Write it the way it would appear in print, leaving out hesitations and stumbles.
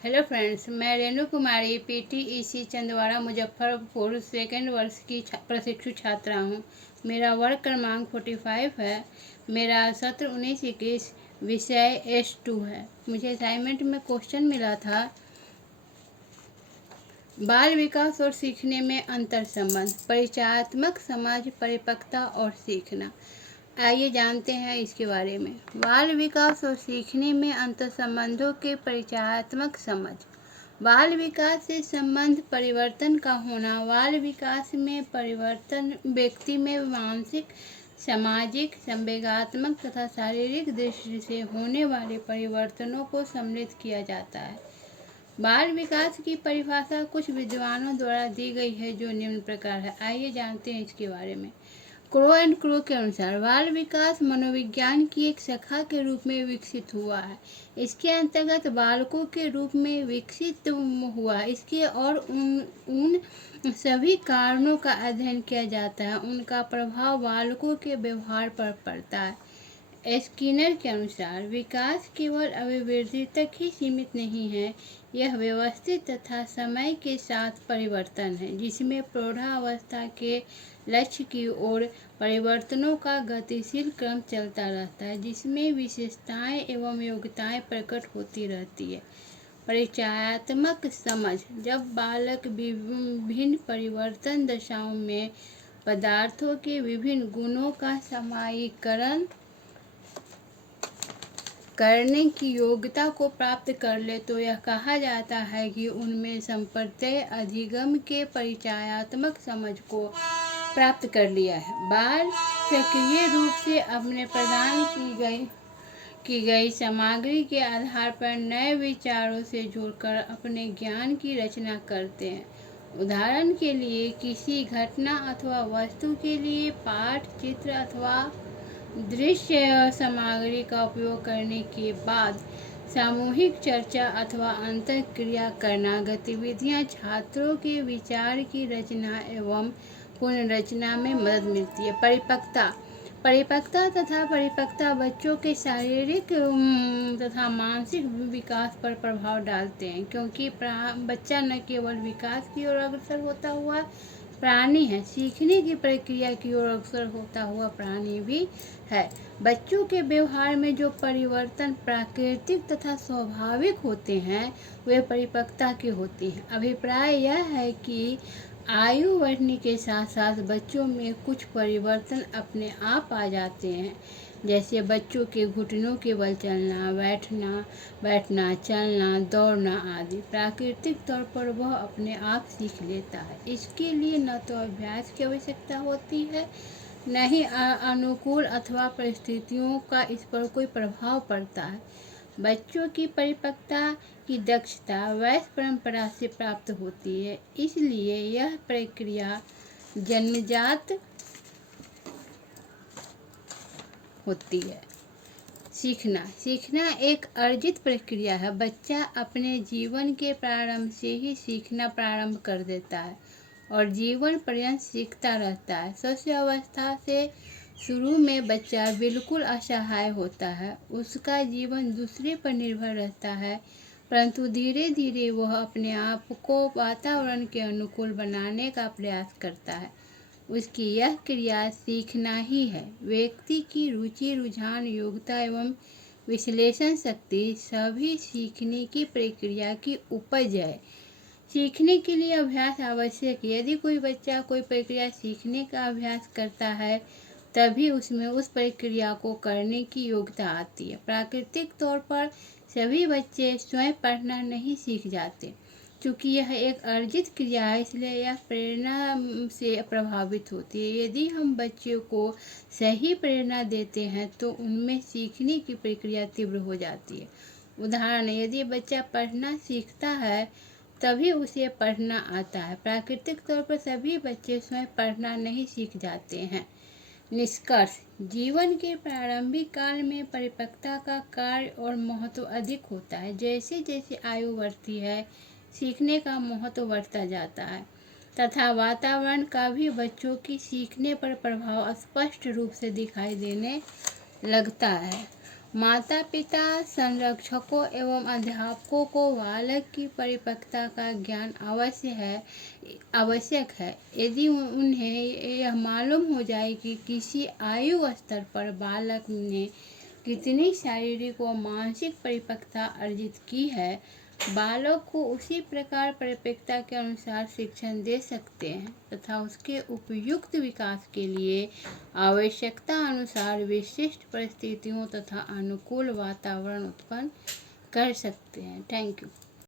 Hello friends, मैं रेणु कुमारी PTEC Chandwara Muzaffarpur second वर्ष की प्रशिक्षु छात्रा हूँ। मेरा वर्ग क्रमांक 45 है। मेरा सत्र 19-21 विषय S2 है। मुझे असाइनमेंट में क्वेश्चन मिला था, बाल विकास और सीखने में अंतर संबंध, परिचयात्मक समझ, परिपक्वता और सीखना। आइए जानते हैं इसके बारे में। बाल विकास और सीखने में अंतर संबंधों के परिचयात्मक समझ। बाल विकास से संबंध परिवर्तन का होना। बाल विकास में परिवर्तन व्यक्ति में मानसिक, सामाजिक, संवेगात्मक तथा शारीरिक दृष्टि से होने वाले परिवर्तनों को सम्मिलित किया जाता है। बाल विकास की परिभाषा कुछ विद्वानों द्वारा दी गई है, जो निम्न प्रकार है। आइए जानते हैं इसके बारे में। क्रो एंड क्रो के अनुसार बाल विकास मनोविज्ञान की एक शाखा के रूप में विकसित हुआ है। इसके अंतर्गत बालकों के रूप में विकसित हुआ। इसके और उन सभी कारणों का अध्ययन किया जाता है, उनका प्रभाव बालकों के व्यवहार पर पड़ता है। स्किनर के अनुसार विकास केवल अभिवृद्धि तक ही सीमित नहीं है, यह व्यवस्थित तथा समय के साथ परिवर्तन है, जिसमें प्रौढ़ावस्था के लक्ष्य की ओर परिवर्तनों का गतिशील क्रम चलता रहता है, जिसमें विशेषताएं एवं योग्यताएं प्रकट होती रहती है। परिचयात्मक समझ। जब बालक विभिन्न परिवर्तन दशाओं में पदार्थों के विभिन्न गुणों का समायीकरण करने की योग्यता को प्राप्त कर ले, तो यह कहा जाता है कि उनमें संप्रत्यय अधिगम के परिचयात्मक समझ को प्राप्त कर लिया है। बाल सक्रिय रूप से अपने प्रदान की गई सामग्री के आधार पर नए विचारों से जुड़कर अपने ज्ञान की रचना करते हैं। उदाहरण के लिए, किसी घटना अथवा वस्तु के लिए पाठ, चित्र अथवा दृश्य सामग्री का उपयोग करने के बाद सामूहिक चर्चा अथवा अंतःक्रिया करना गतिविधियां छात्रों के विचार की रचना एवं पुनर्रचना में मदद मिलती है। परिपक्वता तथा परिपक्वता बच्चों के शारीरिक तथा मानसिक विकास पर प्रभाव डालते हैं, क्योंकि बच्चा न केवल विकास की ओर अग्रसर होता हुआ प्राणी है, सीखने की प्रक्रिया की ओर अग्रसर होता हुआ प्राणी भी है। बच्चों के व्यवहार में जो परिवर्तन प्राकृतिक तथा स्वाभाविक होते हैं, वे परिपक्वता के होते हैं। अभिप्राय यह है कि आयु बढ़ने के साथ साथ बच्चों में कुछ परिवर्तन अपने आप आ जाते हैं, जैसे बच्चों के घुटनों के बल चलना, बैठना, चलना, दौड़ना आदि। प्राकृतिक तौर पर वह अपने आप सीख लेता है। इसके लिए न तो अभ्यास की आवश्यकता होती है, न ही अनुकूल अथवा परिस्थितियों का इस पर कोई प्रभाव पड़ता है। बच्चों की परिपक्वता की दक्षता वैश्य परंपरा से प्राप्त होती है, इसलिए यह प्रक्रिया जन्मजात होती है। सीखना एक अर्जित प्रक्रिया है। बच्चा अपने जीवन के प्रारंभ से ही सीखना प्रारंभ कर देता है और जीवन पर्यंत सीखता रहता है। शिशुअवस्था से शुरू में बच्चा बिल्कुल असहाय होता है, उसका जीवन दूसरे पर निर्भर रहता है, परंतु धीरे धीरे वह अपने आप को वातावरण के अनुकूल बनाने का प्रयास करता है। उसकी यह क्रिया सीखना ही है। व्यक्ति की रुचि, रुझान, योग्यता एवं विश्लेषण शक्ति सभी सीखने की प्रक्रिया की उपज है। सीखने के लिए अभ्यास आवश्यक है। यदि कोई बच्चा कोई प्रक्रिया सीखने का अभ्यास करता है, तभी उसमें उस प्रक्रिया को करने की योग्यता आती है। प्राकृतिक तौर पर सभी बच्चे स्वयं पढ़ना नहीं सीख जाते। चूँकि यह एक अर्जित क्रिया है, इसलिए यह प्रेरणा से प्रभावित होती है। यदि हम बच्चों को सही प्रेरणा देते हैं, तो उनमें सीखने की प्रक्रिया तीव्र हो जाती है। उदाहरण, यदि बच्चा पढ़ना सीखता है, तभी उसे पढ़ना आता है। प्राकृतिक तौर पर सभी बच्चे स्वयं पढ़ना नहीं सीख जाते हैं। निष्कर्ष: जीवन के प्रारंभिक काल में परिपक्वता का कार्य और महत्व अधिक होता है। जैसे जैसे आयु बढ़ती है, सीखने का महत्व बढ़ता जाता है तथा वातावरण का भी बच्चों की सीखने पर प्रभाव स्पष्ट रूप से दिखाई देने लगता है। माता पिता, संरक्षकों एवं अध्यापकों को बालक की परिपक्वता का ज्ञान आवश्यक है। यदि उन्हें यह मालूम हो जाए कि किसी आयु स्तर पर बालक ने कितनी शारीरिक व मानसिक परिपक्वता अर्जित की है, बालक को उसी प्रकार परिपक्वता के अनुसार शिक्षण दे सकते हैं तथा उसके उपयुक्त विकास के लिए आवश्यकता अनुसार विशिष्ट परिस्थितियों तथा अनुकूल वातावरण उत्पन्न कर सकते हैं। Thank you.